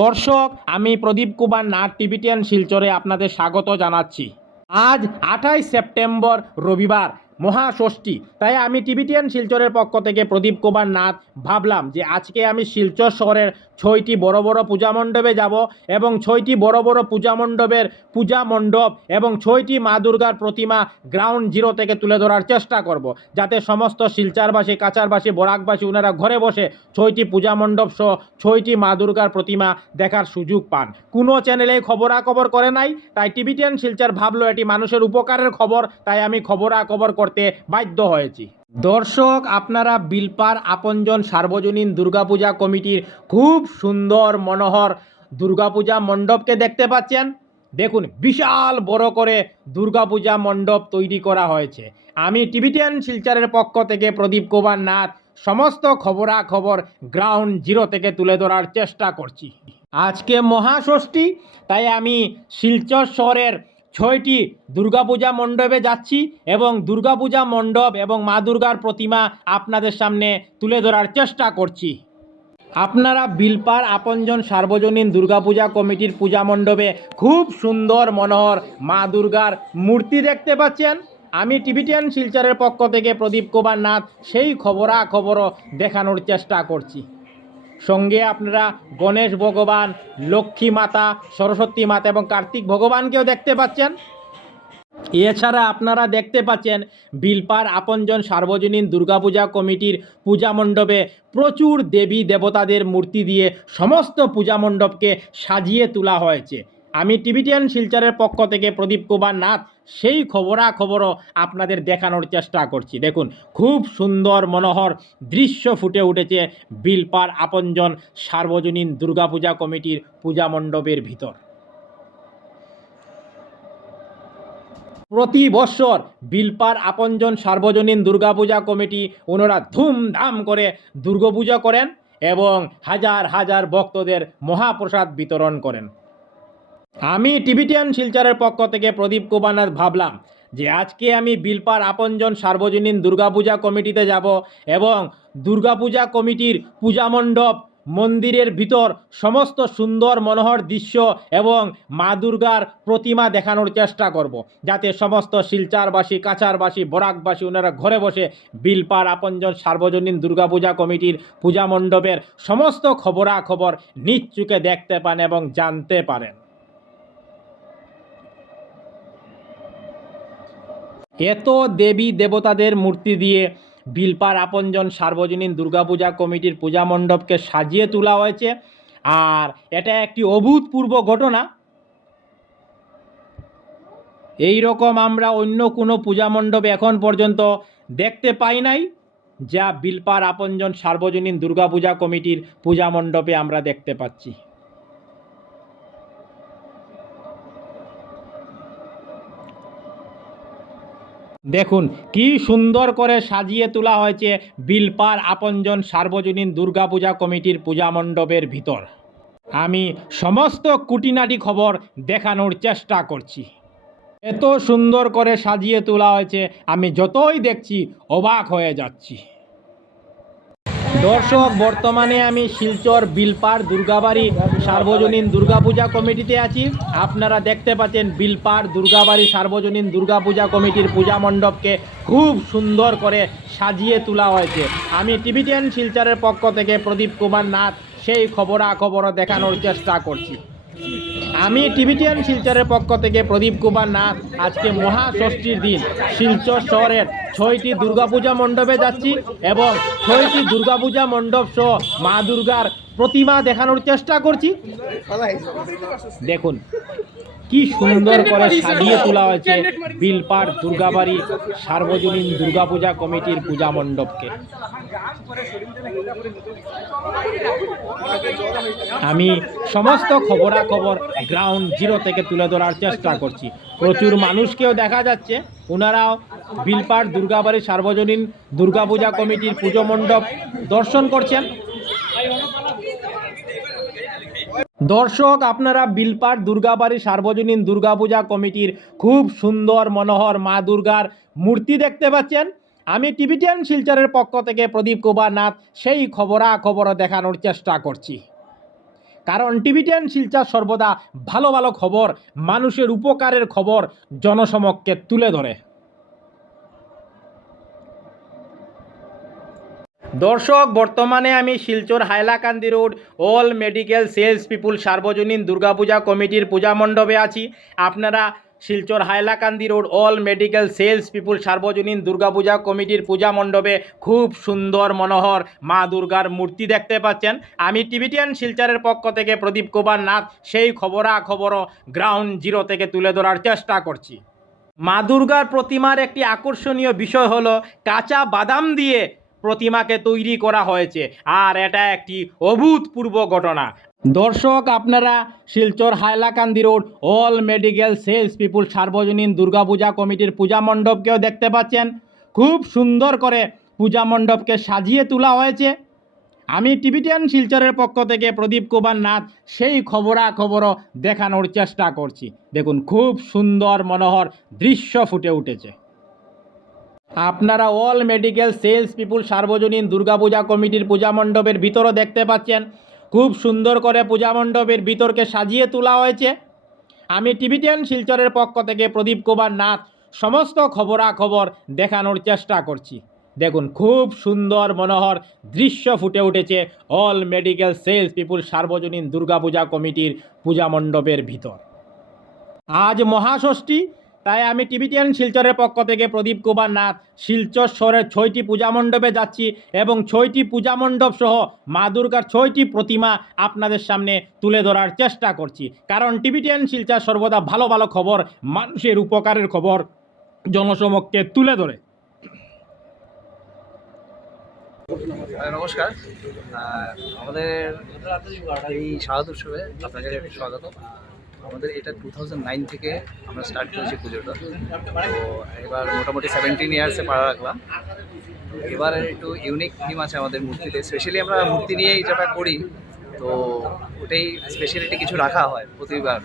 দর্শক আমি প্রদীপ কুমার নাট টিভিটিয়ান শিলচরে আপনাদের স্বাগত জানাচ্ছি। আজ আঠাশ সেপ্টেম্বর রবিবার মহাষষ্ঠী। তাই আমি টিভিটিয়ান শিলচরের পক্ষ থেকে প্রদীপ কুমার নাথ ভাবলাম যে আজকে আমি শিলচর শহরের ছয়টি বড় বড় পূজা মণ্ডপে যাব এবং ছয়টি বড় বড় পূজা মণ্ডপের পূজা মণ্ডপ এবং ছয়টি মা দুর্গার প্রতিমা গ্রাউন্ড জিরো থেকে তুলে ধরার চেষ্টা করব। যাতে সমস্ত শিলচারবাসী কাচারবাসী বরাকবাসী ওনারা ঘরে বসে ছয়টি পূজা মণ্ডপ সহ ছয়টি মা দুর্গার প্রতিমা দেখার সুযোগ পান। কোনো চ্যানেলেই খবরাখবর করে নাই, তাই টিভিটিয়ান শিলচার ভাবলো এটি মানুষের উপকারের খবর, তাই আমি খবরাখবর করতে বাধ্য হয়েছি। দর্শক, আপনারা বিলপার আপনজন সার্বজনীন দুর্গাপূজা কমিটির খুব সুন্দর মনোহর দুর্গাপূজা মণ্ডপকে দেখতে পাচ্ছেন। দেখুন, বিশাল বড় করে দুর্গাপূজা মণ্ডপ তৈরি করা হয়েছে। আমি টিভিটিয়ান শিলচারের পক্ষ থেকে প্রদীপ কুমার নাথ, সমস্ত খবরাখবর গ্রাউন্ড জিরো থেকে তুলে ধরার চেষ্টা করছি। আজকে মহাষষ্ঠী, তাই আমি শিলচর শহরের ছয়টি দুর্গাপূজা মণ্ডপে যাচ্ছি এবং দুর্গাপূজা মণ্ডপ এবং মা দুর্গার প্রতিমা আপনাদের সামনে তুলে ধরার চেষ্টা করছি। আপনারা বিলপার আপনজন সার্বজনীন দুর্গাপূজা কমিটির পূজা মণ্ডপে খুব সুন্দর মনোহর মা দুর্গার মূর্তি দেখতে পাচ্ছেন। আমি টিভিটিয়ান শিলচরের পক্ষ থেকে প্রদীপ কুমার নাথ সেই খবরা খবরও দেখানোর চেষ্টা করছি। সঙ্গে আপনারা গণেশ ভগবান, লক্ষ্মী মাতা, সরস্বতী মাতা এবং কার্তিক ভগবানকেও দেখতে পাচ্ছেন। এছাড়া আপনারা দেখতে পাচ্ছেন বিলপার আপনজন সার্বজনীন দুর্গাপূজা কমিটির পূজা মণ্ডপে প্রচুর দেবী দেবতাদের মূর্তি দিয়ে সমস্ত পূজা মণ্ডপকে সাজিয়ে তোলা হয়েছে। আমি টিভিটিয়ান শিলচরের পক্ষ থেকে প্রদীপ কুমার নাথ, সেই খবরাখবরও আপনাদের দেখানোর চেষ্টা করছি। দেখুন, খুব সুন্দর মনোহর দৃশ্য ফুটে উঠেছে বিলপার আপনজন সার্বজনীন দুর্গাপূজা কমিটির পূজা মণ্ডপের ভিতর। প্রতি বৎসর বিলপার আপনজন সার্বজনীন দুর্গাপূজা কমিটি ওনারা ধুমধাম করে দুর্গাপূজা করেন এবং হাজার হাজার ভক্তদের মহাপ্রসাদ বিতরণ করেন। আমি টিভিটিয়ান শিলচরের পক্ষ থেকে প্রদীপ কুমারনাথ ভাবলাম যে আজকে আমি বিলপার আপনজন সার্বজনীন দুর্গাপূজা কমিটিতে যাব এবং দুর্গাপূজা কমিটির পূজা মণ্ডপ, মন্দিরের ভিতর সমস্ত সুন্দর মনোহর দৃশ্য এবং মা দুর্গার প্রতিমা দেখানোর চেষ্টা করব। যাতে সমস্ত শিলচারবাসী কাছারবাসী বরাকবাসী ওনারা ঘরে বসে বিলপার আপনজন সার্বজনীন দুর্গাপূজা কমিটির পূজা মণ্ডপের সমস্ত খবরাখবর নিজ চোখে দেখতে পান এবং জানতে পারেন এত দেবী দেবতাদের মূর্তি দিয়ে বিলপার আপনজন সার্বজনীন দুর্গাপূজা কমিটির পূজা মণ্ডপকে সাজিয়ে তোলা হয়েছে। আর এটা একটি অভূতপূর্ব ঘটনা। এই রকম আমরা অন্য কোনো পূজা মণ্ডপে এখন পর্যন্ত দেখতে পাই নাই, যা বিলপার আপনজন সার্বজনীন দুর্গাপূজা কমিটির পূজা মণ্ডপে আমরা দেখতে পাচ্ছি। দেখুন, কি সুন্দর করে সাজিয়ে তোলা হয়েছে বিলপার আপনজন সার্বজনীন দুর্গাপূজা কমিটির পূজা মণ্ডপের ভিতর। আমি সমস্ত কুটিনাটি খবর দেখানোর চেষ্টা করছি। এত সুন্দর করে সাজিয়ে তোলা হয়েছে, আমি যতই দেখছি, অবাক হয়ে যাচ্ছি। দর্শক, বর্তমানে আমি শিলচর বিলপার দুর্গাবাড়ি সার্বজনীন দুর্গাপূজা কমিটিতে আছি। আপনারা দেখতে পাচ্ছেন বিলপার দুর্গাবাড়ি সার্বজনীন দুর্গাপূজা কমিটির পূজা মণ্ডপকে খুব সুন্দর করে সাজিয়ে তোলা হয়েছে। আমি টিভিটিয়ান শিলচরের পক্ষ থেকে প্রদীপ কুমার নাথ সেই খবরাখবরও দেখানোর চেষ্টা করছি। আমি টিভিটিয়ান শিলচরের পক্ষ থেকে প্রদীপ কুমার নাথ। আজকে মহাষষ্ঠীর দিন। শিলচর শহরের ছয়টি দুর্গাপূজা মণ্ডপে যাচ্ছি এবং ছয়টি দুর্গাপূজা মণ্ডপ সহ মা দুর্গার প্রতিমা দেখানোর চেষ্টা করছি। দেখুন। কি সুন্দর করে সাজিয়ে তোলা হয়েছে বিলপার দুর্গাবাড়ি সার্বজনীন দুর্গাপূজা কমিটির পূজা মণ্ডপকে। আমি সমস্ত খবরাখবর গ্রাউন্ড জিরো থেকে তুলে ধরার চেষ্টা করছি। প্রচুর মানুষকেও দেখা যাচ্ছে, ওনারাও বিলপার দুর্গাবাড়ি সার্বজনীন দুর্গাপূজা কমিটির পুজো মণ্ডপ দর্শন করছেন। দর্শক, আপনারা বিলপাট দুর্গাবাড়ি সার্বজনীন দুর্গাপূজা কমিটির খুব সুন্দর মনোহর মা দুর্গার মূর্তি দেখতে পাচ্ছেন। আমি টিভিটিয়ান শিলচরের পক্ষ থেকে প্রদীপ কুমার নাথ সেই খবরা খবরও দেখানোর চেষ্টা করছি। কারণ টিভিটেন শিলচর সর্বদা ভালো ভালো খবর, মানুষের উপকারের খবর জনসমক্ষে তুলে ধরে। দর্শক, বর্তমানে আমি Silchar Hailakandi road all medical sales people সার্বজনীন দুর্গাপূজা কমিটির পূজা মণ্ডপে আছি। আপনারা Silchar Hailakandi road all medical sales people সার্বজনীন দুর্গাপূজা কমিটির পূজা মণ্ডপে খুব সুন্দর মনোহর মা দুর্গার মূর্তি দেখতে পাচ্ছেন। আমি টিভিটিয়ান শিলচরের পক্ষ থেকে প্রদীপ কুমার নাথ, সেই খবরা খবরও গ্রাউন্ড জিরো থেকে তুলে ধরার চেষ্টা করছি। মা দুর্গার প্রতিমার একটি আকর্ষণীয় বিষয় হলো কাঁচা বাদাম দিয়ে প্রতিমাকে তৈরি করা হয়েছে। আর এটা একটি অভূতপূর্ব ঘটনা। দর্শক, আপনারা Silchar Hailakandi road, all medical sales people সার্বজনীন দুর্গাপূজা কমিটির পূজা মণ্ডপকেও দেখতে পাচ্ছেন। খুব সুন্দর করে পূজা মণ্ডপকে সাজিয়ে তোলা হয়েছে। আমি টিভিটিয়ান শিলচরের পক্ষ থেকে প্রদীপ কুমার নাথ সেই খবরা খবরও দেখানোর চেষ্টা করছি। দেখুন, খুব সুন্দর, মনোহর দৃশ্য ফুটে উঠেছে। আপনারা অল মেডিকেল সেলস পিপুল সার্বজনীন দুর্গাপূজা কমিটির পূজা মণ্ডপের ভিতরও দেখতে পাচ্ছেন। খুব সুন্দর করে পূজা মণ্ডপের ভিতরকে সাজিয়ে তোলা হয়েছে। আমি টিভিটিয়ান শিলচরের পক্ষ থেকে প্রদীপ কুমার নাথ, সমস্ত খবরাখবর দেখানোর চেষ্টা করছি। দেখুন, খুব সুন্দর মনোহর দৃশ্য ফুটে উঠেছে অল মেডিকেল সেলস পিপুল সার্বজনীন দুর্গাপূজা কমিটির পূজা মণ্ডপের ভিতর। আজ মহাষষ্ঠী তাই আমি টিভিটিয়ান শিলচরের পক্ষ থেকে প্রদীপ কুমার নাথ শিলচর শহরের ছয়টি পূজা মণ্ডপে যাচ্ছি এবং ছয়টি পূজা মণ্ডপ সহ মা দুর্গার ছয়টি প্রতিমা আপনাদের সামনে তুলে ধরার চেষ্টা করছি। কারণ টিভিটিয়ান শিলচর সর্বদা ভালো ভালো খবর মানুষের উপকারের খবর জনসমক্ষে তুলে ধরে। হ্যাঁ, নমস্কার। আমাদের এই শারদ উৎসবে আপনাকে স্বাগত। আমাদের এটা টু থেকে আমরা স্টার্ট করেছি পুজোটা। তো এবার মোটামুটি সেভেন্টিন ইয়ার্সে পাড়া রাখলাম। এবার একটু ইউনিক থিম আছে আমাদের মূর্তিতে। স্পেশালি আমরা মূর্তি নিয়েই যেটা করি, তো ওটাই স্পেশালিটি কিছু রাখা হয় প্রতিবার।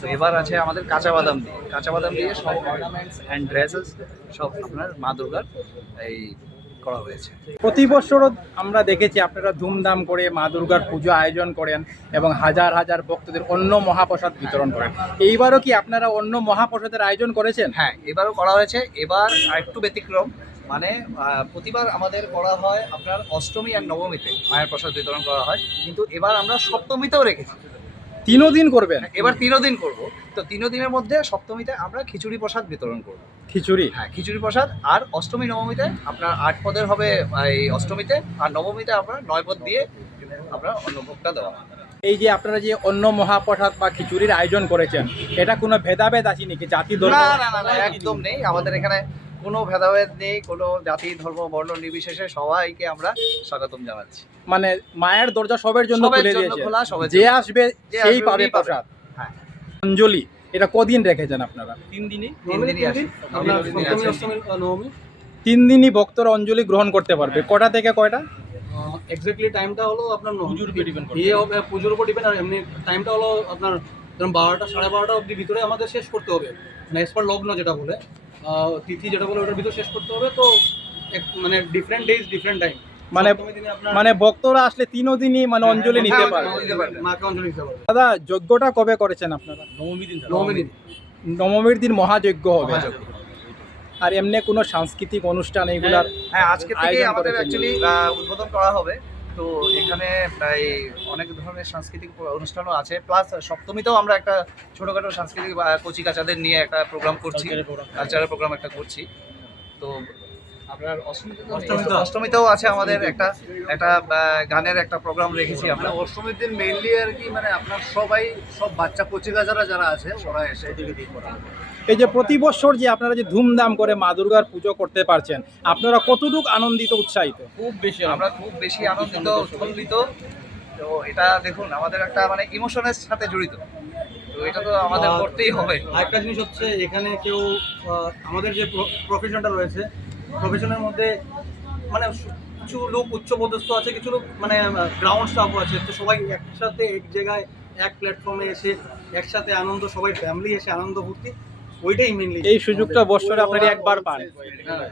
তো এবার আছে আমাদের কাঁচা বাদাম দিয়ে। কাঁচা বাদাম দিয়ে সব অর্নামেন্টস অ্যান্ড ড্রেসেস সব আপনার মা দুর্গার এই করা হয়েছে। প্রতি বছরও আমরা দেখেছি আপনারা ধুমধাম করে মা দুর্গার পুজো আয়োজন করেন এবং হাজার হাজার ভক্তদের অন্য মহাপ্রসাদ বিতরণ করেন। এইবারও কি আপনারা অন্য মহাপ্রসাদের আয়োজন করেছেন? হ্যাঁ এবারও করা হয়েছে। এবার আরেকটু ব্যতিক্রম মানে প্রতিবার আমাদের করা হয় আপনার অষ্টমী আর নবমীতে মায়ের প্রসাদ বিতরণ করা হয়। কিন্তু এবার আমরা সপ্তমীতেও রেখেছি। তিনও দিন করবেন? এবার তিনও দিন করব। তো তিনও দিনের মধ্যে সপ্তমীতে আমরা খিচুড়ি প্রসাদ বিতরণ করব। খিচুড়ি? হ্যাঁ খিচুড়ি প্রসাদ আর অষ্টমী নবমীতে আপনার আট পদের হবে এই অষ্টমীতে আর নবমীতে আমরা নয় পদ দিয়ে আমরা অন্নভোগটা দেওয়া হয়। এই যে আপনারা যে অন্য মহাপ্রসাদ বা খিচুড়ির আয়োজন করেছেন এটা কোনো ভেদাভেদ আছে নাকি জাতি ধর্ম? না না না একদম নেই। আমাদের এখানে কোনো ভেদাভেদ নেই কোনো জাতি ধর্ম বর্ণ নির্বিশেষে সবাইকে আমরা স্বাগতম জানাচ্ছি। মানে মায়ের দরজা সবের জন্য সবার খুলে জন্য দিয়েছে। খোলা, যে আসবে সেই পাবে প্রসাদ। হ্যাঁ। অঞ্জলি এটা কদিন রেখেছেন আপনারা? তিন দিনই। তিন দিনই আসে আপনার তিন দিনই আছে। অষ্টমী নবমী। তিন দিনই ভক্তরা অঞ্জলি গ্রহণ করতে পারবে। কটা থেকে কয়টা? এক্স্যাক্টলি টাইমটা হলো আপনার পুজোর উপর ডিপেন্ড করে ইয়ে হবে পুজোর উপর ডিপেন্ড আর এমনি টাইমটা হলো আপনার ধরুন বারোটা সাড়ে বারোটা অবধি ভিতরে আমাদের শেষ করতে হবে। মানে এস পার লগ্ন যেটা বলে। তিথি যেটা বলে ওটার ভিতরে শেষ করতে হবে তো মানে ডিফারেন্ট ডেজ ডিফারেন্ট টাইম মানে মানে ভক্তরা আসলে তিনও দিনই মানে অঞ্জলি নিতে হ্যাঁ, নিতে। মাকে অঞ্জলি দিতে পারবে। দাদা যজ্ঞটা কবে করেছেন আপনারা? নবমী দিন নবমী দিন। নবমীর দিন মহাযজ্ঞ হবে। আর এমনি কোনো সাংস্কৃতিক অনুষ্ঠান এইগুলার হ্যাঁ আজকে থেকে আমাদের অ্যাকচুয়ালি উদ্বোধন করা হবে। তো এখানে প্রায় অনেক ধরনের সাংস্কৃতিক অনুষ্ঠানও আছে। প্লাস সপ্তমীতেও আমরা একটা ছোটোখাটো সাংস্কৃতিক বা কচি কাচাদের নিয়ে একটা প্রোগ্রাম করছি। কালচারাল প্রোগ্রাম একটা করছি। তো আপনার অষ্টমীতে- অষ্টমীতেও। অষ্টমীতেও আছে আমাদের একটা একটা গানের একটা প্রোগ্রাম রেখেছি আমরা। অষ্টমীর দিন মেইনলি আর কি মানে আপনার সবাই সব বাচ্চা কচিকাচারা যারা আছে ওরা এসে এই যে প্রতি বছর যে আপনারা যে ধুমধাম করে মা দুর্গার পুজো করতে পারছেন আপনারা কতটুকু আনন্দিত উৎসাহিত? খুব বেশি আমরা খুব বেশি আনন্দিত উৎফুল্লিত। তো এটা দেখুন আমাদের একটা মানে ইমোশনের সাথে জড়িত। তো এটা তো আমাদের করতেই হবে। আরেকটা জিনিস হচ্ছে এখানে কেউ আমাদের যে প্রফেশনটা রয়েছে প্রফেশনের মধ্যে মানে কিছু লোক উচ্চ পদস্থ আছে কিছু লোক মানে গ্রাউন্ড স্টাফও আছে। তো সবাই একসাথে এক জায়গায় এক প্ল্যাটফর্মে এসে একসাথে আনন্দ সবাই ফ্যামিলি এসে আনন্দ ভর্তি। ওইটাই মেনলি এই সুযোগটা বছরে আপনারা একবার পান।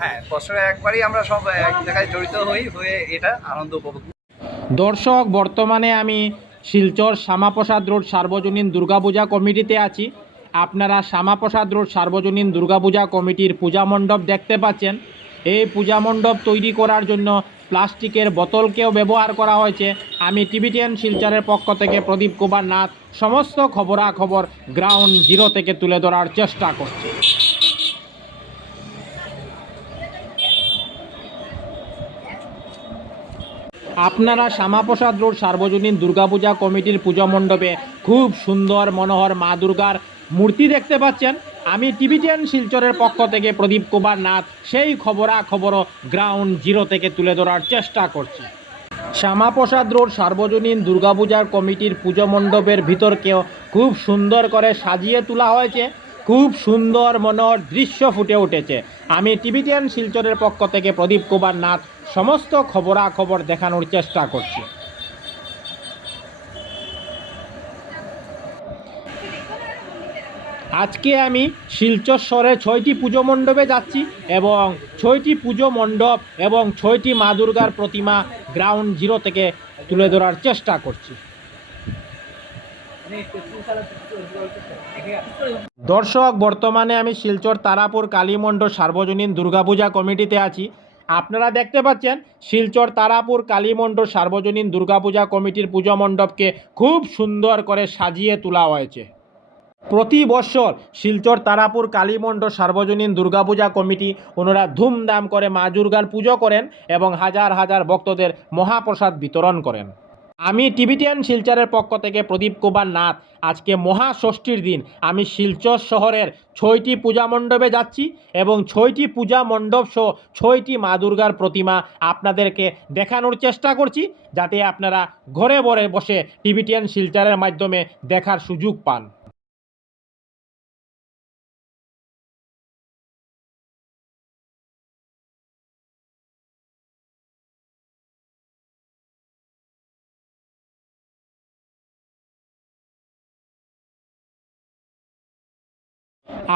হ্যাঁ বছরে একবারই আমরা সব এক জায়গায় জড়িত হই হয়ে এটা আনন্দ উপভোগ দর্শক বর্তমানে আমি শিলচর শ্যামাপ্রসাদ রোড সার্বজনীন দুর্গাপূজা কমিটিতে আছি। আপনারা শ্যামাপ্রসাদ রোড সার্বজনীন দুর্গাপূজা কমিটির পূজা মণ্ডপ দেখতে পাচ্ছেন। এই পূজা মণ্ডপ তৈরি করার জন্য প্লাস্টিকের বোতলকেও ব্যবহার করা হয়েছে। আমি টিভিটিএন শিলচরের পক্ষ থেকে প্রদীপ কুমার নাথ, সমস্ত খবরাখবর গ্রাউন্ড জিরো থেকে তুলে ধরার চেষ্টা করছি। আপনারা শ্যামাপ্রসাদ রোড সার্বজনীন দুর্গাপূজা কমিটির পূজা মণ্ডপে খুব সুন্দর মনোহর মা দুর্গার মূর্তি দেখতে পাচ্ছেন। আমি টিভিটিয়ান শিলচরের পক্ষ থেকে প্রদীপ কুমার নাথ সেই খবরা খবরও গ্রাউন্ড জিরো থেকে তুলে ধরার চেষ্টা করছি। শ্যামাপ্রসাদ রোড সার্বজনীন দুর্গাপূজার কমিটির পুজো মণ্ডপের ভিতরকেও খুব সুন্দর করে সাজিয়ে তোলা হয়েছে। খুব সুন্দর মনোহর দৃশ্য ফুটে উঠেছে। আমি টিভিটিয়ান শিলচরের পক্ষ থেকে প্রদীপ কুমার নাথ সমস্ত খবরাখবর দেখানোর চেষ্টা করছি। আজকে আমি শিলচর শহরে ছয়টি পুজো মণ্ডপে যাচ্ছি এবং ছয়টি পুজো মণ্ডপ এবং ছয়টি মা দুর্গার প্রতিমা গ্রাউন্ড জিরো থেকে তুলে ধরার চেষ্টা করছি। দর্শক, বর্তমানে আমি শিলচর তারাপুর কালীমণ্ডল সার্বজনীন দুর্গাপূজা কমিটিতে আছি। আপনারা দেখতে পাচ্ছেন, শিলচর তারাপুর কালীমণ্ডল সার্বজনীন দুর্গাপূজা কমিটির পুজো মণ্ডপকে খুব সুন্দর করে সাজিয়ে তোলা হয়েছে। প্রতি বছর শিলচর তারাপুর কালীমণ্ডল সার্বজনীন দুর্গাপূজা কমিটি ওনারা ধুমধাম করে মা দুর্গার পুজো করেন এবং হাজার হাজার ভক্তদের মহাপ্রসাদ বিতরণ করেন। আমি টিভিটিয়ান শিলচরের পক্ষ থেকে প্রদীপ কুমার নাথ। আজকে মহাষষ্ঠীর দিন। আমি শিলচর শহরের ছয়টি পূজা মণ্ডপে যাচ্ছি এবং ছয়টি পূজা মণ্ডপ সহ ছয়টি মা দুর্গার প্রতিমা আপনাদেরকে দেখানোর চেষ্টা করছি যাতে আপনারা ঘরে ঘরে বসে টিভিটিয়ান শিলচরের মাধ্যমে দেখার সুযোগ পান।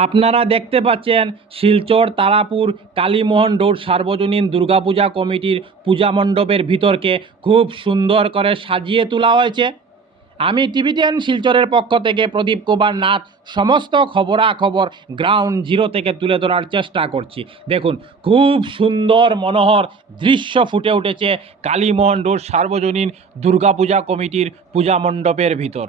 আপনারা দেখতে পাচ্ছেন শিলচর, তারাপুর, কালীমোহন রোড সার্বজনীন দুর্গাপূজা কমিটির পূজা মণ্ডপের ভিতরকে খুব সুন্দর করে সাজিয়ে তোলা হয়েছে। আমি টিভিটিয়ান শিলচরের পক্ষ থেকে প্রদীপ কুমার নাথ সমস্ত খবরাখবর গ্রাউন্ড জিরো থেকে তুলে ধরার চেষ্টা করছি। দেখুন, খুব সুন্দর মনোহর দৃশ্য ফুটে উঠেছে কালীমোহন রোড সার্বজনীন দুর্গাপূজা কমিটির পূজা মণ্ডপের ভিতর।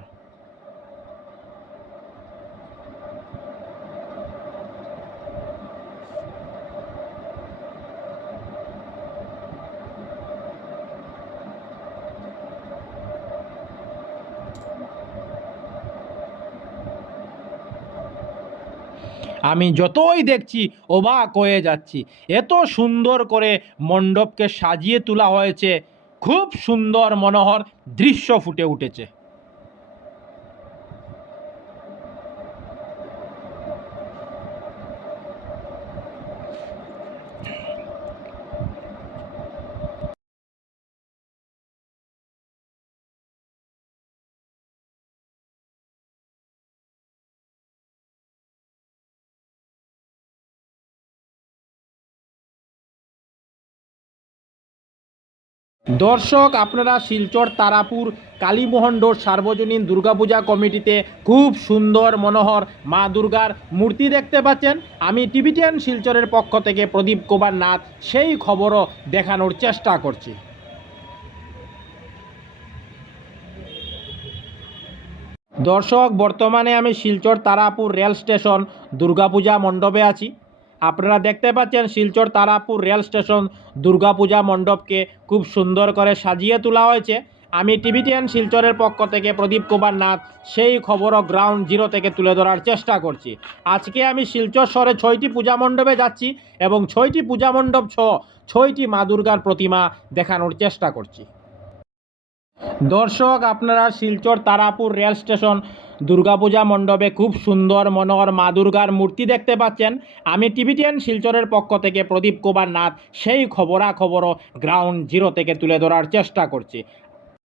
আমি যতই দেখছি অবাক হয়ে যাচ্ছি। এত সুন্দর করে মণ্ডপকে সাজিয়ে তোলা হয়েছে। খুব সুন্দর মনোহর দৃশ্য ফুটে উঠেছে। দর্শক, আপনারা শিলচর, তারাপুর, কালীমোহন রোড সার্বজনীন দুর্গাপূজা কমিটিতে খুব সুন্দর মনোহর মা দুর্গার মূর্তি দেখতে পাচ্ছেন। আমি টিভিটিয়ান শিলচরের পক্ষ থেকে প্রদীপ কুমার নাথ, সেই খবরও দেখানোর চেষ্টা করছি। দর্শক, বর্তমানে আমি শিলচর, তারাপুর রেল স্টেশন দুর্গাপূজা মণ্ডপে আছি। আপনারা দেখতে পাচ্ছেন শিলচর তারাপুর রেল স্টেশন দুর্গাপূজা মণ্ডপকে খুব সুন্দর করে সাজিয়ে তোলা হয়েছে। আমি টিভি টিভিটিএন শিলচরের পক্ষ থেকে প্রদীপ কুমার নাথ সেই খবরও গ্রাউন্ড জিরো থেকে তুলে ধরার চেষ্টা করছি। আজকে আমি শিলচর শহরে ছয়টি পূজা মণ্ডপে যাচ্ছি এবং ছয়টি পূজা মণ্ডপ ছ, ছয়টি মা দুর্গার প্রতিমা দেখানোর চেষ্টা করছি। দর্শক, আপনারা শিলচর তারাপুর রেল স্টেশন দুর্গাপূজা মণ্ডপে খুব সুন্দর মনোহর মা দুর্গার মূর্তি দেখতে পাচ্ছেন। আমি টিভিটিএন শিলচরের পক্ষ থেকে প্রদীপ কুমার নাথ সেই খবরাখবরও গ্রাউন্ড জিরো থেকে তুলে ধরার চেষ্টা করছি।